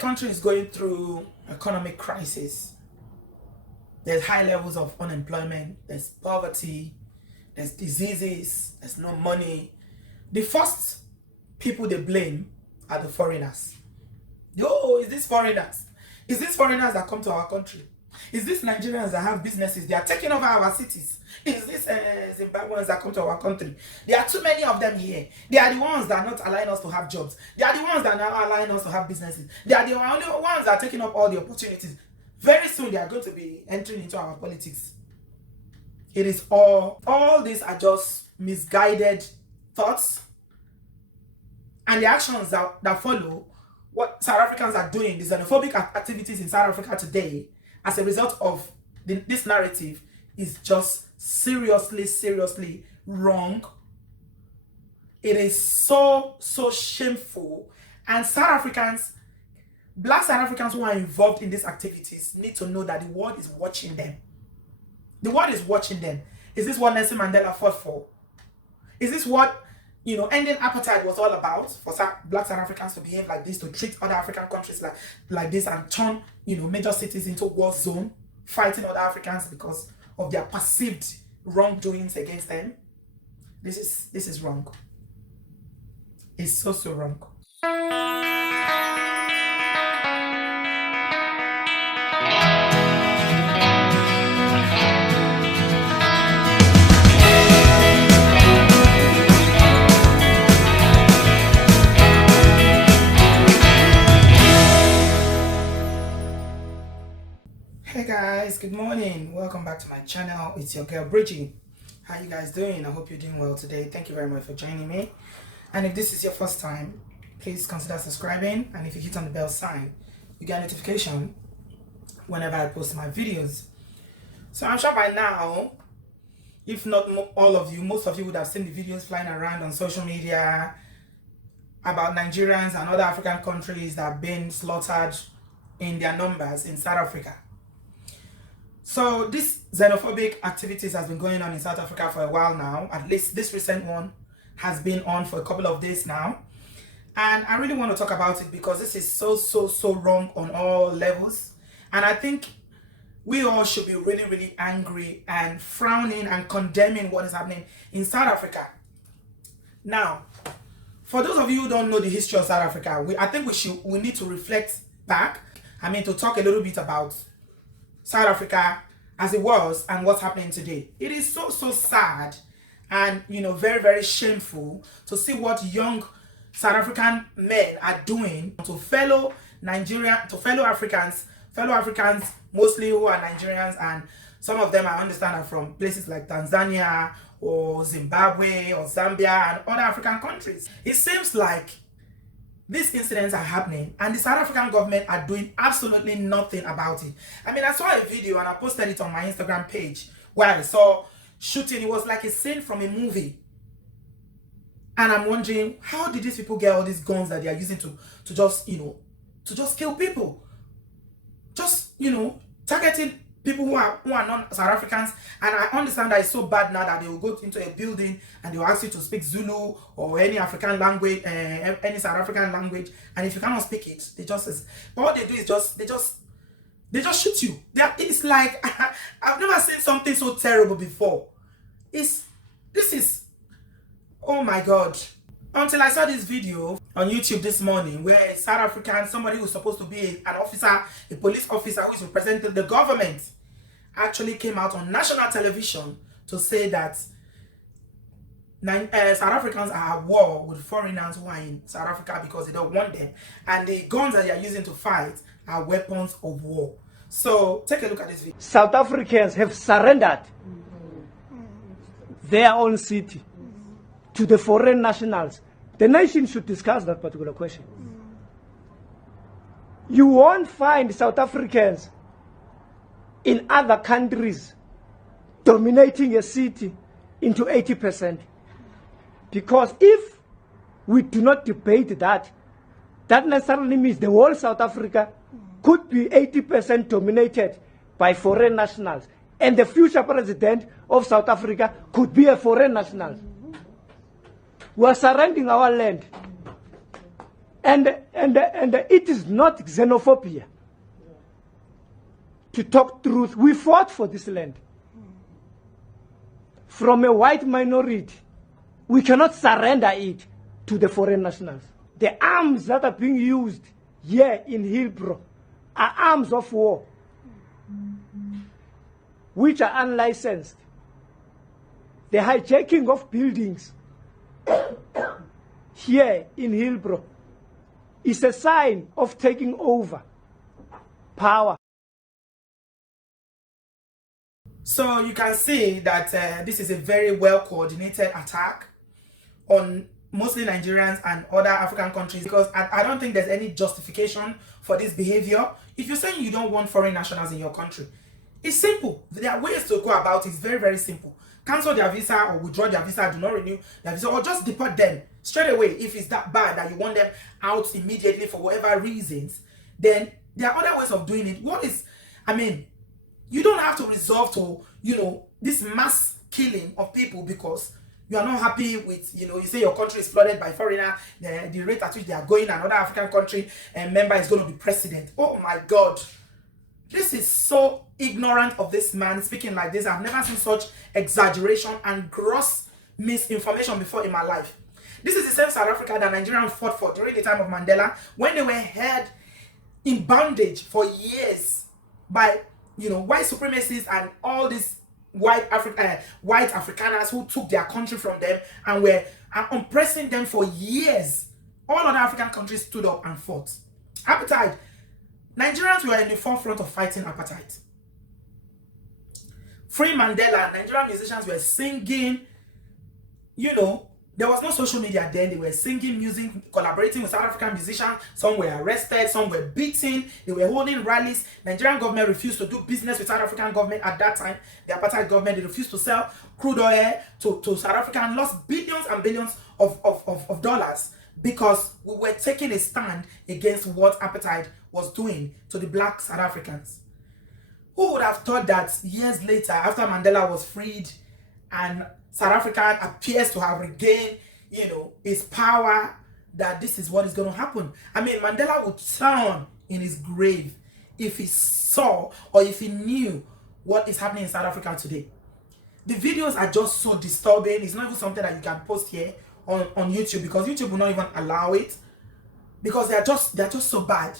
country is going through economic crisis, there's high levels of unemployment, there's poverty, there's diseases, there's no money. The first people they blame are the foreigners. Yo, is this foreigners? Is this foreigners that come to our country? Is this Nigerians that have businesses? They are taking over our cities. Is this Zimbabweans that come to our country? There are too many of them here. They are the ones that are not allowing us to have jobs. They are the ones that are not allowing us to have businesses. They are the only ones that are taking up all the opportunities. Very soon they are going to be entering into our politics. It is all these are just misguided thoughts, and the actions that follow what South Africans are doing, the xenophobic activities in South Africa today, as a result of this narrative, is just seriously wrong. It is so shameful, and South Africans, Black South Africans who are involved in these activities, need to know that the world is watching them. The world is watching them. Is this what Nelson Mandela fought for? Is this what, ending apartheid was all about? For Black South Africans to behave like this, to treat other African countries like this, and turn, major cities into war zone, fighting other Africans because of their perceived wrongdoings against them? This is wrong. It's so wrong. Hey guys, good morning. Welcome back to my channel. It's your girl Bridgie. How you guys doing? I hope you're doing well today. Thank you very much for joining me. And if this is your first time, please consider subscribing, and if you hit on the bell sign, you get a notification whenever I post my videos. So I'm sure by now, if not all of you, most of you would have seen the videos flying around on social media about Nigerians and other African countries that have been slaughtered in their numbers in South Africa. So this xenophobic activities has been going on in South Africa for a while now. At least this recent one has been on for a couple of days now. And I really want to talk about it because this is so wrong on all levels. And I think we all should be really angry and frowning and condemning what is happening in South Africa. Now, for those of you who don't know the history of South Africa, I think we need to reflect back. To talk a little bit about South Africa as it was and what's happening today. It is so sad and very shameful to see what young South African men are doing to fellow Africans mostly who are Nigerians, and some of them I understand are from places like Tanzania or Zimbabwe or Zambia and other African countries. It seems like these incidents are happening and the South African government are doing absolutely nothing about it. I saw a video and I posted it on my Instagram page where I saw shooting. It was like a scene from a movie. And I'm wondering, how did these people get all these guns that they are using to just kill people? Just, targeting people who are non-South Africans. And I understand that it's so bad now that they will go into a building and they will ask you to speak Zulu or any African language, any South African language. And if you cannot speak it, all they do is they just shoot you. It's like, I've never seen something so terrible before. This is, oh my God. Until I saw this video on YouTube this morning where a South African, somebody who's supposed to be an officer, a police officer who is representing the government, actually came out on national television to say that South Africans are at war with foreigners who are in South Africa because they don't want them. And the guns that they are using to fight are weapons of war. So take a look at this video. South Africans have surrendered their own city to the foreign nationals. The nation should discuss that particular question. You won't find South Africans in other countries dominating a city into 80%. Because if we do not debate that necessarily means the whole South Africa could be 80% dominated by foreign nationals. And the future president of South Africa could be a foreign national. We are surrendering our land. And it is not xenophobia to talk truth. We fought for this land. From a white minority, we cannot surrender it to the foreign nationals. The arms that are being used here in Hillbrow are arms of war, which are unlicensed. The hijacking of buildings here in Hillbrow is a sign of taking over power. So you can see that this is a very well coordinated attack on mostly Nigerians and other African countries, because I don't think there's any justification for this behavior. If you're saying you don't want foreign nationals in your country, it's simple. There are ways to go about it. It's very, very simple. Cancel their visa or withdraw their visa, do not renew their visa, or just deport them straight away. If it's that bad that you want them out immediately for whatever reasons, then there are other ways of doing it. What is, I mean, you don't have to resort to, this mass killing of people because you are not happy with, you say your country is flooded by foreigner, the rate at which they are going, another African country and member is going to be president. Oh my God. This is so ignorant of this man speaking like this. I've never seen such exaggeration and gross misinformation before in my life. This is the same South Africa that Nigerians fought for during the time of Mandela, when they were held in bondage for years by white supremacists and all these white Afrikaners who took their country from them and were oppressing them for years. All other African countries stood up and fought. Apartheid. Nigerians were in the forefront of fighting apartheid. Free Mandela. Nigerian musicians were singing. There was no social media then. They were singing music, collaborating with South African musicians. Some were arrested, some were beaten. They were holding rallies. Nigerian government refused to do business with South African government at that time. The apartheid government, they refused to sell crude oil to South Africa and lost billions and billions of dollars because we were taking a stand against what apartheid was doing to the black South Africans. Who would have thought that years later, after Mandela was freed and South Africa appears to have regained, his power, that this is what is going to happen? I mean, Mandela would turn in his grave if he saw or if he knew what is happening in South Africa today. The videos are just so disturbing. It's not even something that you can post here on YouTube, because YouTube will not even allow it, because they're just so bad.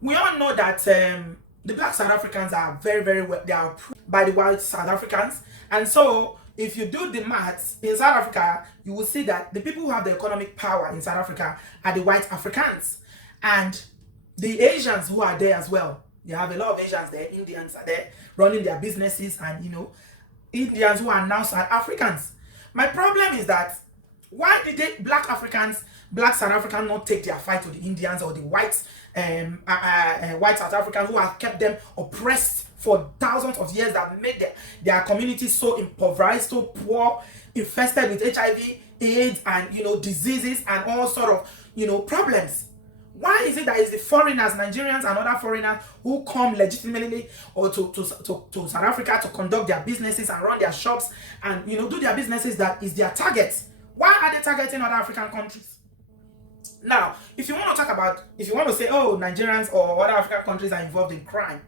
We all know that the black South Africans are very, very well, they are approved by the white South Africans. And so if you do the maths in South Africa, you will see that the people who have the economic power in South Africa are the white Africans. And the Asians who are there as well. You have a lot of Asians there, Indians are there running their businesses, and Indians who are now South Africans. My problem is that why did black South Africans not take their fight to the Indians or the white South Africans who have kept them oppressed for thousands of years, that made their communities so impoverished, so poor, infested with HIV, AIDS, and diseases and all sort of problems? Why is it that it's the foreigners, Nigerians and other foreigners, who come legitimately or to South Africa to conduct their businesses and run their shops and do their businesses, that is their target? Why are they targeting other African countries? Now, if you want to say, oh, Nigerians or other African countries are involved in crime,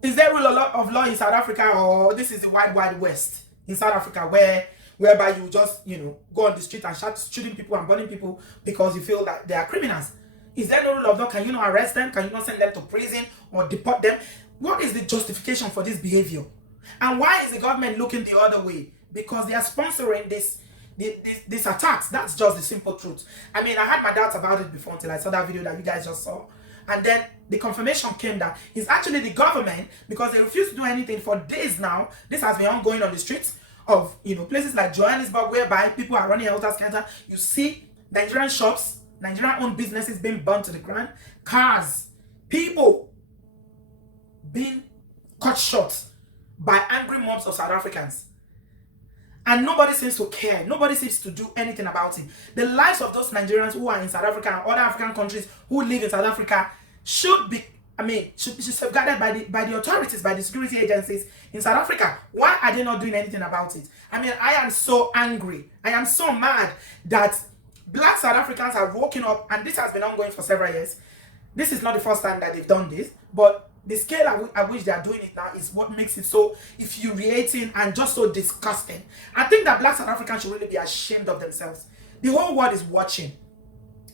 is there rule of law in South Africa, or this is the wild west in South Africa whereby you just go on the street and start shooting people and burning people because you feel that they are criminals? Is there no rule of law? Can you not arrest them? Can you not send them to prison or deport them? What is the justification for this behavior? And why is the government looking the other way? Because they are sponsoring these attacks. That's just the simple truth. I mean, I had my doubts about it before until I saw that video that you guys just saw. And then the confirmation came that it's actually the government, because they refuse to do anything for days now. This has been ongoing on the streets of places like Johannesburg, whereby people are running helter-skelter. You see Nigerian shops, Nigerian-owned businesses being burnt to the ground, cars, people being cut short by angry mobs of South Africans. And nobody seems to care. Nobody seems to do anything about it. The lives of those Nigerians who are in South Africa and other African countries who live in South Africa should be safeguarded by the authorities, by the security agencies in South Africa. Why are they not doing anything about it? I mean, I am so angry. I am so mad that Black South Africans are woken up, and this has been ongoing for several years. This is not the first time that they've done this, but the scale at which they are doing it now is what makes it so infuriating and just so disgusting. I think that Black South Africans should really be ashamed of themselves. The whole world is watching.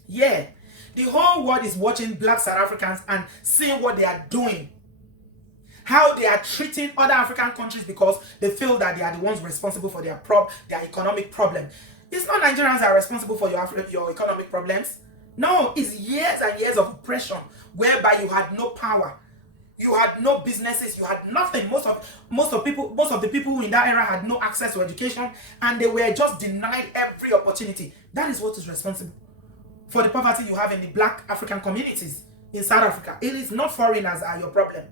Yeah, the whole world is watching Black South Africans and seeing what they are doing. How they are treating other African countries because they feel that they are the ones responsible for their economic problem. It's not Nigerians that are responsible for your economic problems. No, it's years and years of oppression whereby you had no power. You had no businesses, you had nothing. Most of the people in that era had no access to education, and they were just denied every opportunity. That is what is responsible for the poverty you have in the Black African communities in South Africa. It is not foreigners are your problem.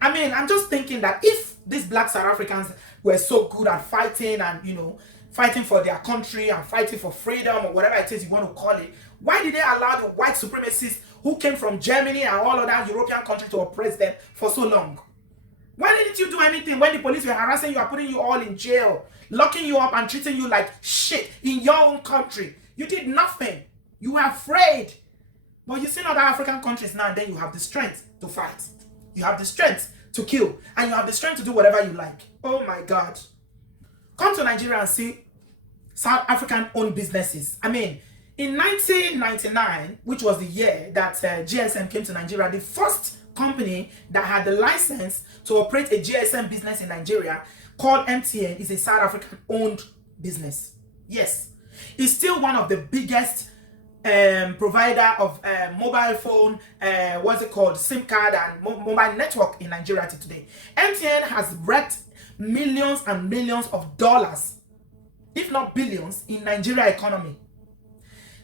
I mean, I'm just thinking that if these Black South Africans were so good at fighting and, you know, fighting for their country and fighting for freedom or whatever it is you want to call it, why did they allow the white supremacists who came from Germany and all other European countries to oppress them for so long? Why didn't you do anything when the police were harassing you and putting you all in jail, locking you up and treating you like shit in your own country? You did nothing. You were afraid. But you see in other African countries now, and then you have the strength to fight. You have the strength to kill. And you have the strength to do whatever you like. Oh my God. Come to Nigeria and see South African-owned businesses. I mean, in 1999, which was the year that GSM came to Nigeria, the first company that had the license to operate a GSM business in Nigeria, called MTN, is a South African-owned business. Yes. It's still one of the biggest provider of mobile phone, what's it called, SIM card and mobile network in Nigeria today. MTN has wrecked millions and millions of dollars, if not billions, in Nigeria economy.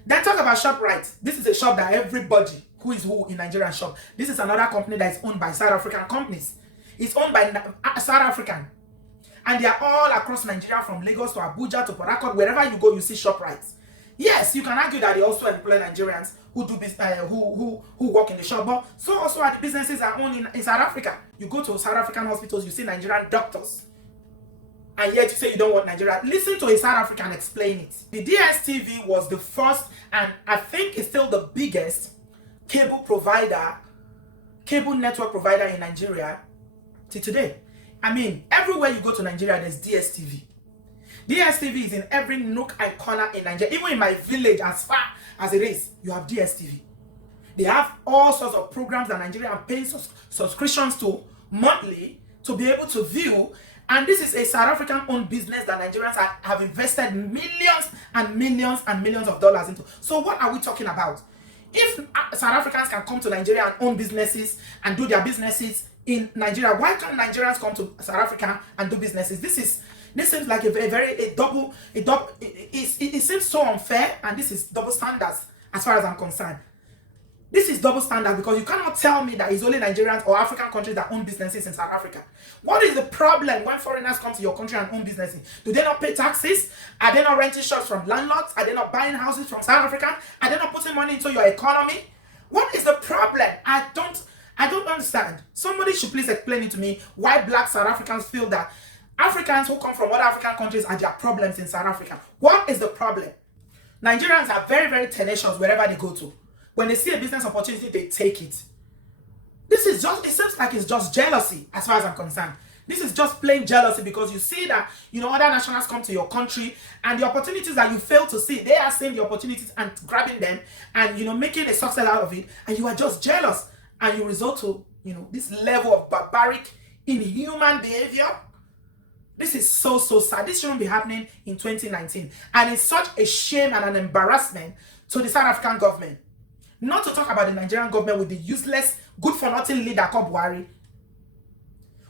Then talk about ShopRite. This is a shop that everybody who is who in Nigeria shop. This is another company that is owned by South African companies. It's owned by South African. And they are all across Nigeria, from Lagos to Abuja to Port Harcourt. Wherever you go, you see ShopRite. Yes, you can argue that they also employ Nigerians who do who work in the shop, but so also are the businesses are owned in South Africa. You go to South African hospitals, you see Nigerian doctors, and yet you say you don't want Nigeria. Listen to a South African explain it. The DSTV was the first, and I think it's still the biggest cable network provider in Nigeria till today. I mean, everywhere you go to Nigeria, there's DSTV. DSTV is in every nook and corner in Nigeria. Even in my village, as far as it is, you have DSTV. They have all sorts of programs that Nigeria are paying subscriptions to monthly to be able to view. And this is a South African-owned business that Nigerians have invested millions and millions and millions of dollars into. So what are we talking about? If South Africans can come to Nigeria and own businesses and do their businesses in Nigeria, why can't Nigerians come to South Africa and do businesses? This seems like it seems so unfair, and this is double standards as far as I'm concerned. This is double standard because you cannot tell me that it's only Nigerians or African countries that own businesses in South Africa. What is the problem when foreigners come to your country and own businesses? Do they not pay taxes? Are they not renting shops from landlords? Are they not buying houses from South Africa? Are they not putting money into your economy? What is the problem? I don't understand. Somebody should please explain it to me why Black South Africans feel that Africans who come from other African countries are their problems in South Africa. What is the problem? Nigerians are very, very tenacious wherever they go to. When they see a business opportunity, they take it. It seems like it's just jealousy as far as I'm concerned. This is just plain jealousy because you see that, other nationals come to your country and the opportunities that you fail to see, they are seeing the opportunities and grabbing them and, making a success out of it, and you are just jealous and you resort to, this level of barbaric, inhuman behavior. This is so sad. This shouldn't be happening in 2019. And it's such a shame and an embarrassment to the South African government. Not to talk about the Nigerian government with the useless, good-for-nothing leader called Buhari,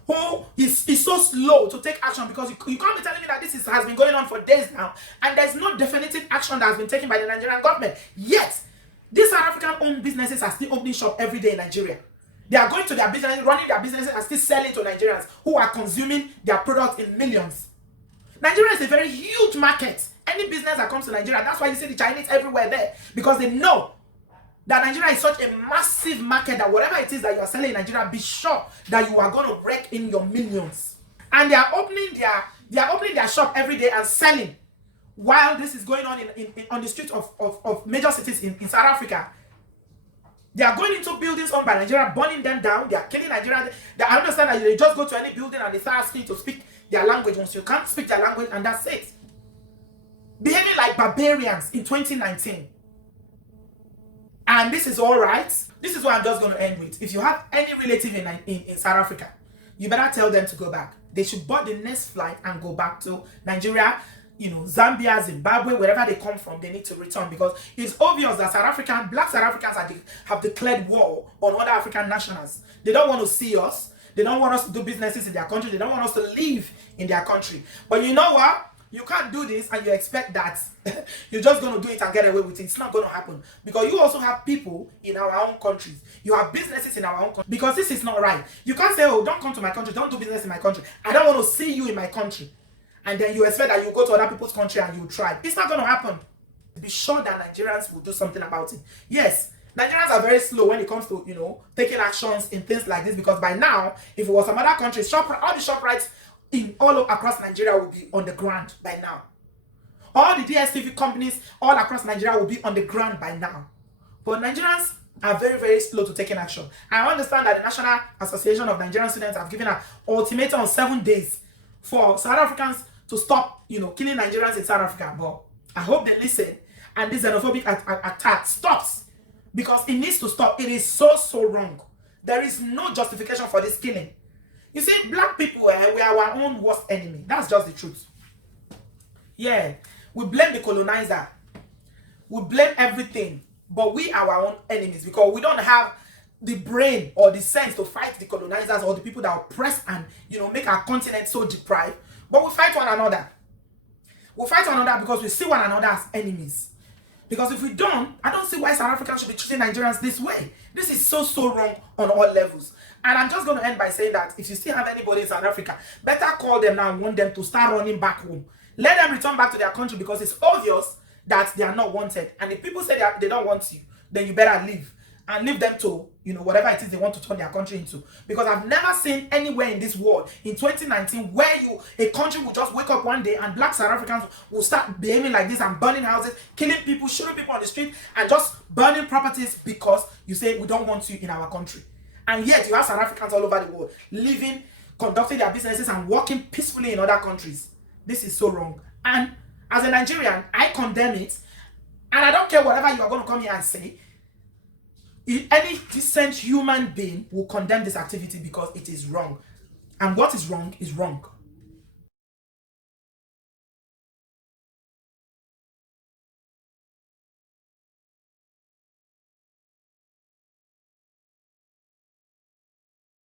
who is so slow to take action, because you can't be telling me that this has been going on for days now, and there's no definitive action that has been taken by the Nigerian government. Yet, these South African-owned businesses are still opening shop every day in Nigeria. They are going to their business, running their businesses, and still selling to Nigerians who are consuming their products in millions. Nigeria is a very huge market. Any business that comes to Nigeria, that's why you see the Chinese everywhere there, because they know that Nigeria is such a massive market that whatever it is that you are selling in Nigeria, be sure that you are going to wreck in your millions. And they are opening their shop every day and selling while this is going on on the streets of major cities in South Africa. They are going into buildings owned by Nigeria, burning them down. They are killing Nigeria. I understand that they just go to any building and they start asking you to speak their language. Once you can't speak their language, and that's it. Behaving like barbarians in 2019. And this is all right. This is what I'm just going to end with. If you have any relative in South Africa, you better tell them to go back. They should board the next flight and go back to Nigeria, Zambia, Zimbabwe, wherever they come from. They need to return, because it's obvious that black South Africans have declared war on other African nationals. They don't want to see us. They don't want us to do businesses in their country. They don't want us to live in their country. But you know what? You can't do this and you expect that you're just going to do it and get away with it. It's not going to happen, because you also have people in our own countries. You have businesses in our own country. Because this is not right. You can't say, oh, don't come to my country. Don't do business in my country. I don't want to see you in my country. And then you expect that you go to other people's country and you try. It's not going to happen. Be sure that Nigerians will do something about it. Yes, Nigerians are very slow when it comes to, taking actions in things like this, because by now, if it was some other countries, all the ShopRites all across Nigeria will be on the ground by now. All the DSTV companies all across Nigeria will be on the ground by now. But Nigerians are very, very slow to taking action. I understand that the National Association of Nigerian Students have given an ultimatum of 7 days for South Africans to stop, killing Nigerians in South Africa. But I hope they listen and this xenophobic attack stops, because it needs to stop. It is so, so wrong. There is no justification for this killing. You see, black people, we are our own worst enemy. That's just the truth. Yeah, we blame the colonizer. We blame everything. But we are our own enemies, because we don't have the brain or the sense to fight the colonizers or the people that oppress and make our continent so deprived. But we fight one another. We fight one another because we see one another as enemies. Because if we don't, I don't see why South Africans should be treating Nigerians this way. This is so, so wrong on all levels. And I'm just going to end by saying that if you still have anybody in South Africa, better call them now and want them to start running back home. Let them return back to their country, because it's obvious that they are not wanted. And if people say they don't want you, then you better leave. And leave them to, whatever it is they want to turn their country into. Because I've never seen anywhere in this world in 2019 where a country will just wake up one day and black South Africans will start behaving like this and burning houses, killing people, shooting people on the street, and just burning properties because you say we don't want you in our country. And yet you have South Africans all over the world living, conducting their businesses and working peacefully in other countries. This is so wrong. And as a Nigerian, I condemn it. And I don't care whatever you are going to come here and say. Any decent human being will condemn this activity, because it is wrong. And what is wrong is wrong.